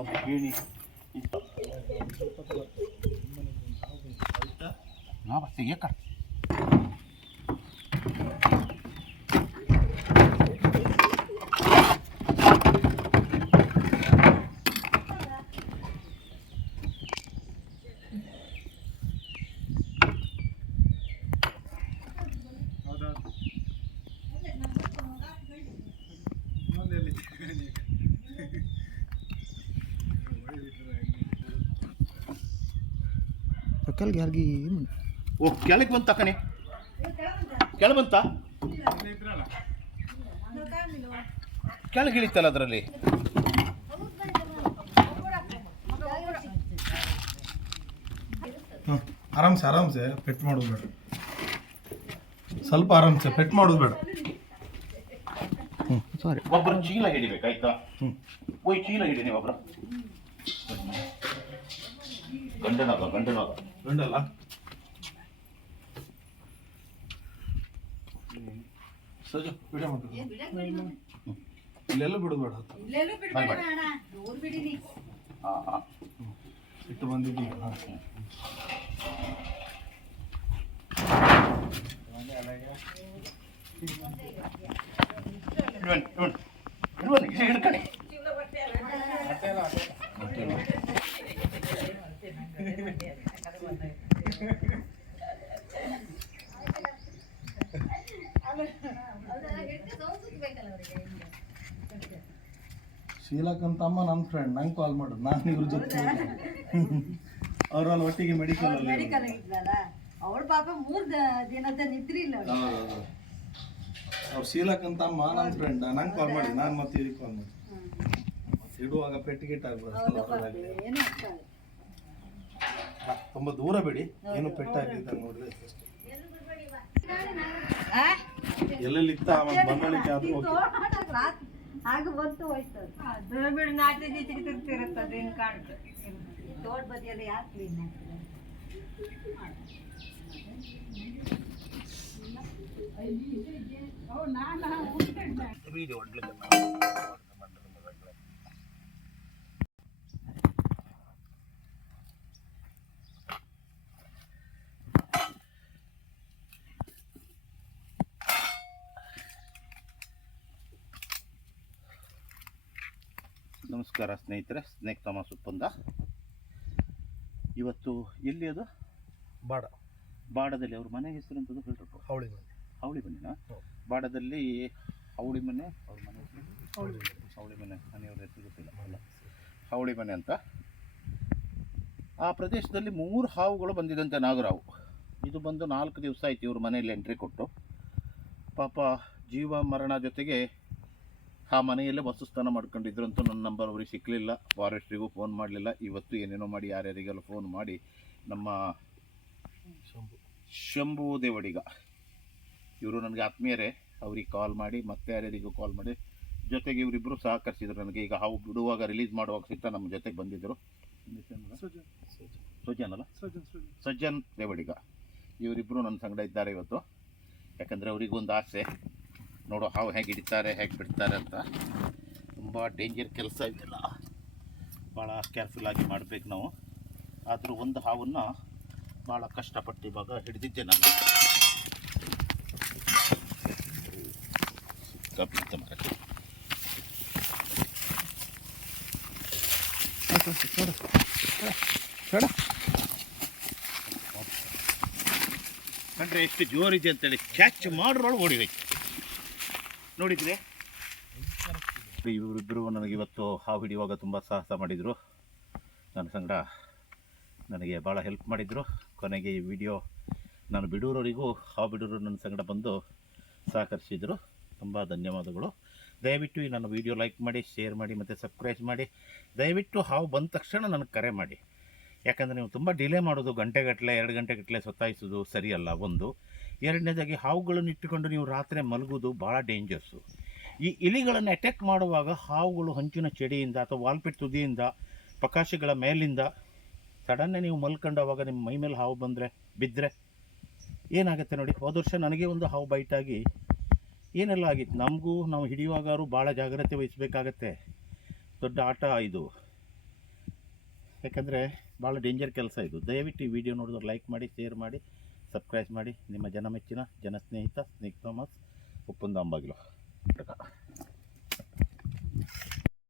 ಒಂದು ಗೇಣಿ ನಾ ಬರ್ತೀವಿ ಯಾಕ ಯಾರಿಗೆ ಓ ಕೆಳಗೆ ಬಂತ ಕಣೆ ಕೆಳ ಬಂತ ಕೆಳಗೆ ಇಳಿತಲ್ಲ ಅದರಲ್ಲಿ ಆರಾಮ್ಸೆ ಪೆಟ್ ಮಾಡೋದು ಬೇಡ ಸ್ವಲ್ಪ ಆರಾಮ್ಸೆ ಪೆಟ್ ಮಾಡೋದು ಬೇಡ ಸಾರಿ ಒಬ್ಬರು ಚೀಲ ಹಿಡಿಬೇಕಾಯ್ತಾ ಓಯ್ ಚೀಲ ಹಿಡಿ ನೀವು ಒಬ್ರು ಗಂಡಲ್ಲ ಸಜು ವಿಡಿಯೋ ಮಾಡು ಇಲ್ಲೆಲ್ಲ ಬಿಡಬೇಡ ಇಟ್ಟು ಬಂದಿದ್ದೀವಿ ಹಿಡ್ಕಣಿ ಶೀಲಕ್ಕಂತ ಅಮ್ಮ ನನ್ನ ಫ್ರೆಂಡ್ ನಂಗೆ ಕಾಲ್ ಮಾಡೋದು ನಾನು ಇವ್ರ ಜೊತೆ ಅವ್ರಲ್ಲಿ ಒಟ್ಟಿಗೆ ಮೆಡಿಕಲ್ ಅವಳ ಪಾಪ 3 ದಿನದ ನಿದ್ರಿ ಇಲ್ಲ ಅವ್ರು ಶೀಲಕ್ಕಂತ ಅಮ್ಮ ನನ್ನ ಫ್ರೆಂಡ್ ನಂಗೆ ಕಾಲ್ ಮಾಡಿ ನಾನು ಮತ್ತೆ ಇವ್ರಿಗೆ ಕಾಲ್ ಮಾಡಿ ಇಡುವಾಗ ಪೆಟ್ಟಿಗೆಟ್ ಆಗ್ಬಾರ್ದು ತುಂಬ ದೂರ ಬಿಡಿ ಏನು ಪೆಟ್ಟಾಗಿದ್ದ ನೋಡ್ರಿ ಎಲ್ಲೆಲ್ಲಿ ಇತ್ತ ಬಂಗಾಳಿಕೆ ಆದ್ರೂ ಆಗ ಬಂತು ಹೋಯ್ತು ಅದನ್ನ ಬಿಡಿ ನಾಟಿ ಜೀತಿಗೆ ತಿರ್ತಿರುತ್ತದೆ ಇನ್ನು ಕಾಣ್ತದೆ ತೋಟ ಬದಿಯಲ್ಲಿ ಯಾರು ಕ್ಲೀನ್ ಆಗ್ತದೆ ನಮಸ್ಕಾರ ಸ್ನೇಹಿತರೆ, ಸ್ನೇಕ್ ಥಾಮಸ್ ಉಪ್ಪಂದ. ಇವತ್ತು ಎಲ್ಲಿ ಅದು ಬಾಡದಲ್ಲಿ ಅವ್ರ ಮನೆ ಹೆಸರು ಅಂತದ್ದು ಹೇಳ್ಬೇಕು. ಹವಳಿ ಮನೆನಾ? ಬಾಡದಲ್ಲಿ ಹವಳಿ ಮನೆ, ಅವ್ರ ಮನೆ ಹೆಸರು ಹವಳಿ ಮನೆ, ಮನೆಯವ್ರ ಹೆಸರು ಗೊತ್ತಿಲ್ಲ ಅಲ್ಲ, ಹವಳಿ ಮನೆ ಅಂತ. ಆ ಪ್ರದೇಶದಲ್ಲಿ 3 ಹಾವುಗಳು ಬಂದಿದಂತೆ ನಾಗರಾವು. ಇದು ಬಂದು 4 ದಿವಸ ಆಯ್ತು ಇವ್ರ ಮನೆಯಲ್ಲಿ ಎಂಟ್ರಿ ಕೊಟ್ಟು. ಪಾಪ ಜೀವ ಮರಣ ಜೊತೆಗೆ ಆ ಮನೆಯಲ್ಲೇ ವಾಸಸ್ಥಾನ ಮಾಡ್ಕೊಂಡಿದ್ರು ಅಂತ ನನ್ನ ನಂಬರ್ ಅವ್ರಿಗೆ ಸಿಕ್ಕಲಿಲ್ಲ. ಫಾರೆಸ್ಟ್ರಿಗೂ ಫೋನ್ ಮಾಡಲಿಲ್ಲ. ಇವತ್ತು ಏನೇನೋ ಮಾಡಿ ಯಾರ್ಯಾರಿಗೆಲ್ಲ ಫೋನ್ ಮಾಡಿ ನಮ್ಮ ಶಂಭು ದೇವಡಿಗ ಇವರು ನನಗೆ ಆತ್ಮೀಯರೇ, ಅವ್ರಿಗೆ ಕಾಲ್ ಮಾಡಿ ಮತ್ತೆ ಯಾರ್ಯಾರಿಗೂ ಕಾಲ್ ಮಾಡಿ ಜೊತೆಗೆ ಇವರಿಬ್ಬರು ಸಹಕರಿಸಿದ್ರು ನನಗೆ. ಈಗ ಹಾವು ಬಿಡುವಾಗ ರಿಲೀಸ್ ಮಾಡುವಾಗ ಸಿಗ್ತಾ ನಮ್ಮ ಜೊತೆಗೆ ಬಂದಿದ್ದರು. ಸಜ್ಜನ್ ದೇವಡಿಗ ಇವರಿಬ್ಬರು ನನ್ನ ಸಂಗಡ ಇದ್ದಾರೆ ಇವತ್ತು. ಯಾಕಂದರೆ ಅವರಿಗೊಂದು ಆಸೆ, ನೋಡೋ ಹಾವು ಹೇಗೆ ಹಿಡಿತಾರೆ ಹೇಗೆ ಬಿಡ್ತಾರೆ ಅಂತ. ತುಂಬ ಡೇಂಜರ್ ಕೆಲಸ ಇದೆಲ್ಲ, ಭಾಳ ಕೇರ್ಫುಲ್ಲಾಗಿ ಮಾಡಬೇಕು ನಾವು. ಆದರೂ ಒಂದು ಹಾವನ್ನು ಭಾಳ ಕಷ್ಟಪಟ್ಟು ಇವಾಗ ಹಿಡಿದಿದ್ದೆ ನಾನು. ಸಿಕ್ಕಾಪಟ್ಟೆ ಮರಕ್ಕೆ ಕಂಡ್ರೆ ಎಷ್ಟು ಜೋರಿದೆ ಅಂತೇಳಿ ಕ್ಯಾಚ್ ಮಾಡೋರೊಳಗೆ ಓಡಿಬೇಕು. ನೋಡಿದರೆ ಇವರಿಬ್ಬರು ನನಗೆ ಇವತ್ತು ಹಾವು ಹಿಡಿಯುವಾಗ ತುಂಬ ಸಾಹಸ ಮಾಡಿದರು. ನನ್ನ ಸಂಗಡ ನನಗೆ ಭಾಳ ಹೆಲ್ಪ್ ಮಾಡಿದರು. ಕೊನೆಗೆ ಈ ವಿಡಿಯೋ ನಾನು ಬಿಡೂರವರಿಗೂ ಹಾವು ಬಿಡೂರು ನನ್ನ ಸಂಗಡ ಬಂದು ಸಹಕರಿಸಿದರು. ತುಂಬ ಧನ್ಯವಾದಗಳು. ದಯವಿಟ್ಟು ಈ ನನ್ನ ವಿಡಿಯೋ ಲೈಕ್ ಮಾಡಿ, ಶೇರ್ ಮಾಡಿ ಮತ್ತು ಸಬ್ಸ್ಕ್ರೈಬ್ ಮಾಡಿ. ದಯವಿಟ್ಟು ಹಾವು ಬಂದ ತಕ್ಷಣ ನನಗೆ ಕರೆ ಮಾಡಿ. ಯಾಕಂದರೆ ನೀವು ತುಂಬ ಡಿಲೇ ಮಾಡೋದು, ಗಂಟೆಗಟ್ಟಲೆ 2 ಗಂಟೆಗಟ್ಟಲೆ ಸತಾಯಿಸೋದು ಸರಿಯಲ್ಲ. ಒಂದು ಎರಡನೇದಾಗಿ ಹಾವುಗಳನ್ನು ಇಟ್ಟುಕೊಂಡು ನೀವು ರಾತ್ರಿ ಮಲಗೋದು ಭಾಳ ಡೇಂಜರ್ಸು. ಈ ಇಲಿಗಳನ್ನು ಅಟ್ಯಾಕ್ ಮಾಡುವಾಗ ಹಾವುಗಳು ಹಂಚಿನ ಚೆಡಿಯಿಂದ ಅಥವಾ ವಾಲ್ಪೆಟ್ ತುದಿಯಿಂದ, ಪಕಾಶಿಗಳ ಮೇಲಿಂದ ಸಡನ್ನೇ ನೀವು ಮಲ್ಕೊಂಡಾಗ ನಿಮ್ಮ ಮೈ ಮೇಲೆ ಹಾವು ಬಂದರೆ ಬಿದ್ದರೆ ಏನಾಗುತ್ತೆ ನೋಡಿ. ಹೋದ ವರ್ಷ ನನಗೆ ಒಂದು ಹಾವು ಬೈಟಾಗಿ ಏನೆಲ್ಲ ಆಗಿತ್ತು ನಮಗೂ. ನಾವು ಹಿಡಿಯುವಾಗಾರು ಭಾಳ ಜಾಗ್ರತೆ ವಹಿಸಬೇಕಾಗತ್ತೆ. ದೊಡ್ಡ ಆಟ ಇದು, ಯಾಕಂದರೆ ಭಾಳ ಡೇಂಜರ್ ಕೆಲಸ ಇದು. ದಯವಿಟ್ಟು ಈ ವಿಡಿಯೋ ನೋಡಿದ್ರೆ ಲೈಕ್ ಮಾಡಿ, ಶೇರ್ ಮಾಡಿ, ಸಬ್ಸ್ಕ್ರೈಬ್ ಮಾಡಿ. ನಿಮ್ಮ ಜನಮೆಚ್ಚಿನ ಜನಸ್ನೇಹಿತ ಸ್ನೇಕ್ ಥಾಮಸ್, ಉಪ್ಪುಂದ ಅಂಬಾಗಿಲು.